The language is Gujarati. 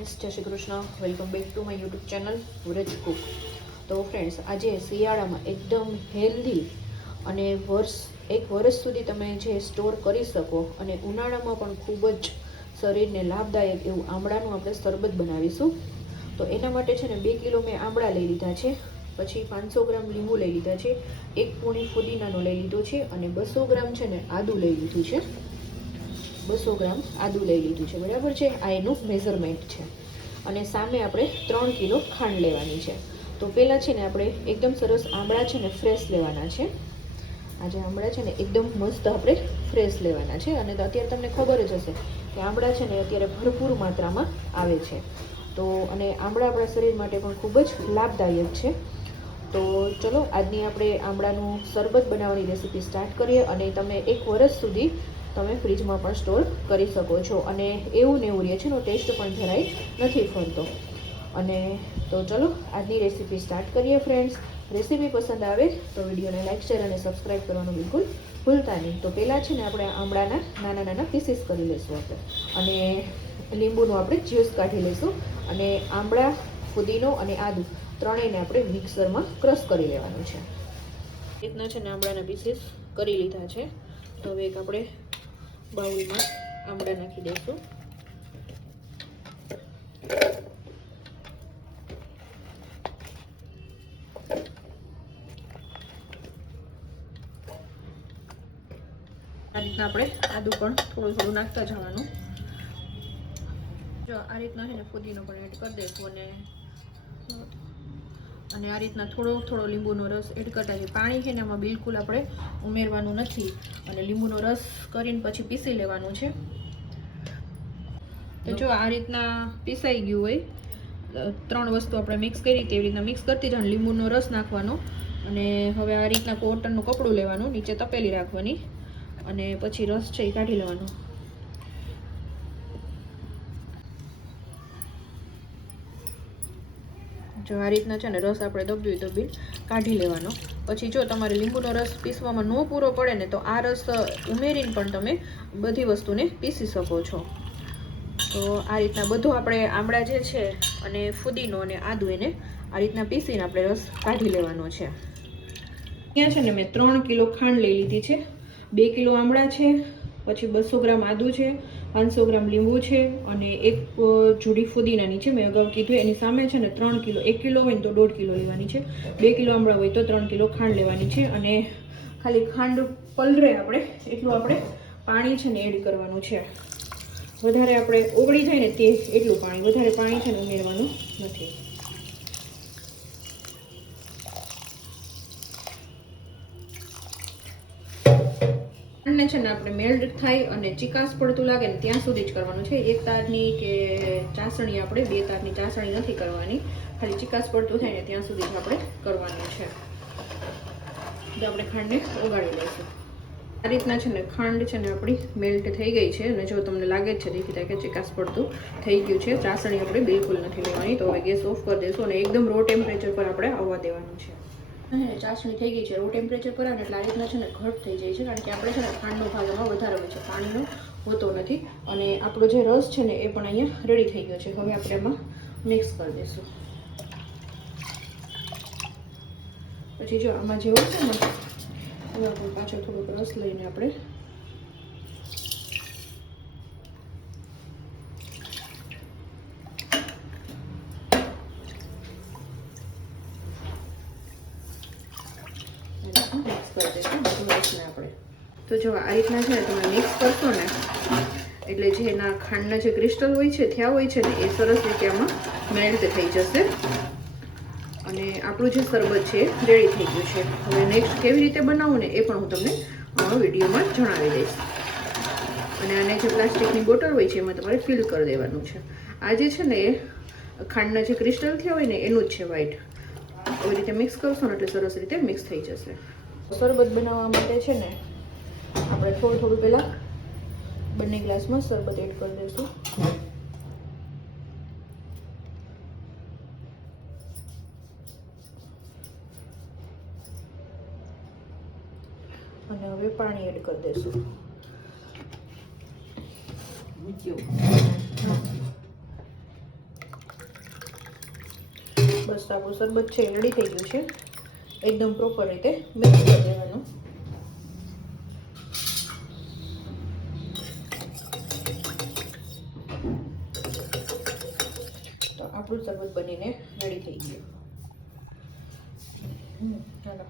ફ્રેન્ડ્સ, જય Shri Krishna. Welcome back to my YouTube channel Vraj Cook. તો ફ્રેન્ડ્સ, આજે શિયાળામાં એકદમ હેલ્ધી અને એક વર્ષ સુધી તમે જે સ્ટોર કરી શકો અને ઉનાળામાં પણ ખૂબ જ શરીરને લાભદાયક એવું આમળાનું આપણે શરબત બનાવીશું. તો એના માટે છે ને 2 કિલો મેં આમળા લઈ લીધા છે, પછી 500 ગ્રામ લીંબુ લઈ લીધા છે, 1 પૂણી ફુદીનાનો લઈ લીધો છે અને 200 ગ્રામ છે ને આદું લઈ લીધું છે. 200 ગ્રામ આદું લઈ લીધું છે, બરાબર છે. આ એનું મેઝરમેન્ટ છે. અને સામે આપણે 3 કિલો ખાંડ લેવાની છે. તો પહેલાં છે ને આપણે એકદમ સરસ આમળા છે ને ફ્રેશ લેવાના છે. આજે આમળા છે ને એકદમ મસ્ત આપણે ફ્રેશ લેવાના છે. અને અત્યારે તમને ખબર જ હશે કે આમળા છે ને અત્યારે ભરપૂર માત્રામાં આવે છે. તો અને આમળા આપણા શરીર માટે પણ ખૂબ જ લાભદાયક છે. તો ચલો આજની આપણે આમળાનું શરબત બનાવવાની રેસીપી સ્ટાર્ટ કરીએ. અને તમે 1 વર્ષ સુધી તમે ફ્રીજમાં પણ સ્ટોર કરી શકો છો અને એવું ને એવું રહે છે, એનો ટેસ્ટ પણ જરાય નથી ફરતો. અને તો ચલો આજની રેસીપી સ્ટાર્ટ કરીએ ફ્રેન્ડ્સ. રેસીપી પસંદ આવે તો વિડીયોને લાઇક, શેર અને સબસ્ક્રાઈબ કરવાનું બિલકુલ ભૂલતા નહીં. તો પહેલાં છે ને આપણે આમળાના નાના નાના પીસીસ કરી લઈશું આપણે, અને લીંબુનું આપણે જ્યુસ કાઢી લઈશું. અને આમળા, ફુદીનો અને આદુ ત્રણેયને આપણે મિક્સરમાં ક્રશ કરી લેવાનું છે. રીતના છે ને આમળાના પીસીસ કરી લીધા છે. તો હવે એક આપણે બાઉલમાં આમળા નાખી દઈશું. આ રીતના આપણે આદુ પણ થોડું થોડું નાખતા જવાનું. જો આ રીતના છે ને ફુદીનો પણ એડ કરી દઈશું અને આ રીતના થોડો થોડો લીંબુનો રસ એડ કરતા જઈએ. પાણી છે ને એમાં બિલકુલ આપણે ઉમેરવાનું નથી અને લીંબુનો રસ કરીને પછી પીસી લેવાનું છે. તો જો આ રીતના પીસાઈ ગયું હોય, 3 વસ્તુ આપણે મિક્સ કરી તેવી રીતના મિક્સ કરતી જવાનું. લીંબુનો રસ નાખવાનો અને હવે આ રીતના કોટનનું કપડું લેવાનું, નીચે તપેલી રાખવાની અને પછી રસ છે એ કાઢી લેવાનો. જો આ રીતના છે ને રસ આપણે દબી કાઢી લેવાનો. પછી જો તમારે લીંબુનો રસ પીસવામાં ન પૂરો પડે ને તો આ રસ ઉમેરીને પણ તમે બધી વસ્તુને પીસી શકો છો. તો આ રીતના બધું આપણે આમળા જે છે અને ફુદીનો અને આદુ એને આ રીતના પીસીને આપણે રસ કાઢી લેવાનો છે. અહીંયા છે ને મેં 3 કિલો ખાંડ લઈ લીધી છે, 2 કિલો આમળા છે, પછી 200 ગ્રામ આદુ છે, 500 ગ્રામ લીંબુ છે અને 1 જોડી ફુદીનાની છે. મેં અગાઉ કીધું એની સામે છે ને 3 કિલો, 1 કિલો હોય ને તો 1.5 કિલો લેવાની છે, 2 કિલો આમળા હોય તો 3 કિલો ખાંડ લેવાની છે. અને ખાલી ખાંડ પલળે આપણે એટલું આપણે પાણી છે ને એડ કરવાનું છે. વધારે આપણે ઓગળી જાય ને તે એટલું પાણી, વધારે પાણી છે ને ઉમેરવાનું નથી. ખાંડને છે ને આપણે મેલ્ટ થાય અને ચીકાશ પડતું લાગે ને ત્યાં સુધી જ કરવાનું છે. 1 તારની કે ચાસણી આપણે 2 તારની ચાસણી નથી કરવાની, ખાલી ચીકાશ પડતું થાય ને ત્યાં સુધી જ આપણે કરવાનું છે. તો આપણે ખાંડને ઓગાળી લઈશું. આ રીતના છે ને ખાંડ છે ને આપણી મેલ્ટ થઈ ગઈ છે અને જો તમને લાગે છે દેખી થાય કે ચીકાશ પડતું થઈ ગયું છે. ચાસણી આપણે બિલકુલ નથી લેવાની. તો હવે ગેસ ઓફ કરી દઈશું અને એકદમ રો ટેમ્પરેચર પર આપણે આવવા દેવાનું છે. ચાસણી થઈ ગઈ છે, રો ટેમ્પરેચર પર આવે એટલે આ રીતના છે ને ઘટ થઈ જાય છે, કારણ કે આપણે છે ને ખાંડનો ભાગ એમાં વધારે હોય છે, પાણીનો હોતો નથી. અને આપણો જે રસ છે ને એ પણ અહીંયા રેડી થઈ ગયો છે. હવે આપણે એમાં મિક્સ કરી દઈશું. પછી જો આમાં જેવું છે ને હવે આપણે પાછો થોડોક રસ લઈને આપણે મિક્સ કરી દઈશું બધું રસને આપણે. તો જો આ રીતના છે ને તમે મિક્સ કરશો ને એટલે જે એના ખાંડના જે ક્રિસ્ટલ હોય છે થયા હોય છે ને એ સરસ રીતે આમાં મેલ્ટ થઈ જશે અને આપણું જે શરબત છે રેડી થઈ ગયું છે. હવે નેક્સ્ટ કેવી રીતે બનાવવું ને એ પણ હું તમને વિડીયોમાં જણાવી દઈશ. અને આને જે પ્લાસ્ટિકની બોટલ હોય છે એમાં તમારે ફિલ કરી દેવાનું છે. આ જે છે ને એ ખાંડના જે ક્રિસ્ટલ થયા હોય ને એનું જ છે વ્હાઈટ. આવી રીતે મિક્સ કરશો ને એટલે સરસ રીતે મિક્સ થઈ જશે. શરબત બનાવવા માટે છે ને આપણે થોડું થોડું પહેલાં બંને ગ્લાસમાં શરબત એડ કરી દઈશું. અને હવે પાણી એડ કરી દઈશું. બસ આપણું શરબત છે રેડી થઈ ગયું છે. એકદમ પ્રોપર રીતે મિક્સ કરી દેવાનું. તો આપણું શરબત બનીને રેડી થઈ ગયું. ચાલો